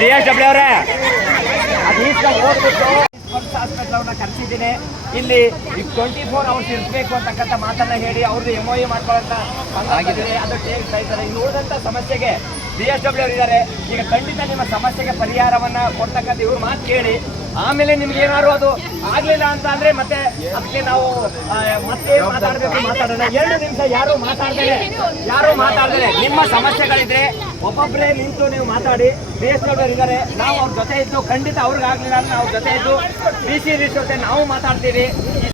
D S W ಅವರೇ. ಕರೆಸಿದ್ದೀನಿ. ಇಲ್ಲಿ ಈಗ ಟ್ವೆಂಟಿ ಫೋರ್ ಅವರ್ಸ್ ಇರಬೇಕು ಅಂತಕ್ಕಂಥ ಮಾತನ್ನ ಹೇಳಿ ಅವ್ರದ್ದು ಎಂ ಒ ಇ ಮಾಡ್ಕೊಳ್ಳೋಂಥ ಅದು ಟೇಕ್ತಾ ಇದ್ದಾರೆ. ಇನ್ನು ಉಳಿದಂತ ಸಮಸ್ಯೆಗೆ ಡಿ ಎಸ್ ಡಬ್ಲ್ಯೂ ಅವರು ಇದ್ದಾರೆ ಈಗ ಖಂಡಿತ ನಿಮ್ಮ ಸಮಸ್ಯೆಗೆ ಪರಿಹಾರವನ್ನ ಕೊಡ್ತಕ್ಕಂಥ ಇವ್ರ ಮಾತು ಕೇಳಿ. ಆಮೇಲೆ ನಿಮ್ಗೆ ಏನಾದ್ರು ಅದು ಆಗ್ಲಿಲ್ಲ ಅಂತ ಅಂದ್ರೆ ಮತ್ತೆ ಅದಕ್ಕೆ ನಾವು ಮತ್ತೆ ಮಾತಾಡ್ಬೇಕು, ಮಾತಾಡೋಣ. ಎರಡು ನಿಮಿಷ ಯಾರು ಮಾತಾಡ್ತಾರೆ? ಯಾರು ಮಾತಾಡ್ತಾರೆ? ನಿಮ್ಮ ಸಮಸ್ಯೆಗಳಿದ್ರೆ ಒಬ್ಬೊಬ್ಬರೇ ನಿಂತು ನೀವು ಮಾತಾಡಿ. ಎಸ್ ಇದ್ದಾರೆ ನಾವು ಅವ್ರ ಜೊತೆ ಇದ್ದು ಖಂಡಿತ ಅವ್ರಿಗಾಗ್ಲಿಲ್ಲ ಅಂದ್ರೆ ನಾವು ಜೊತೆ ಇದ್ದು, ಬಿ ಸಿ ಜೊತೆ ನಾವು ಮಾತಾಡ್ತೀವಿ.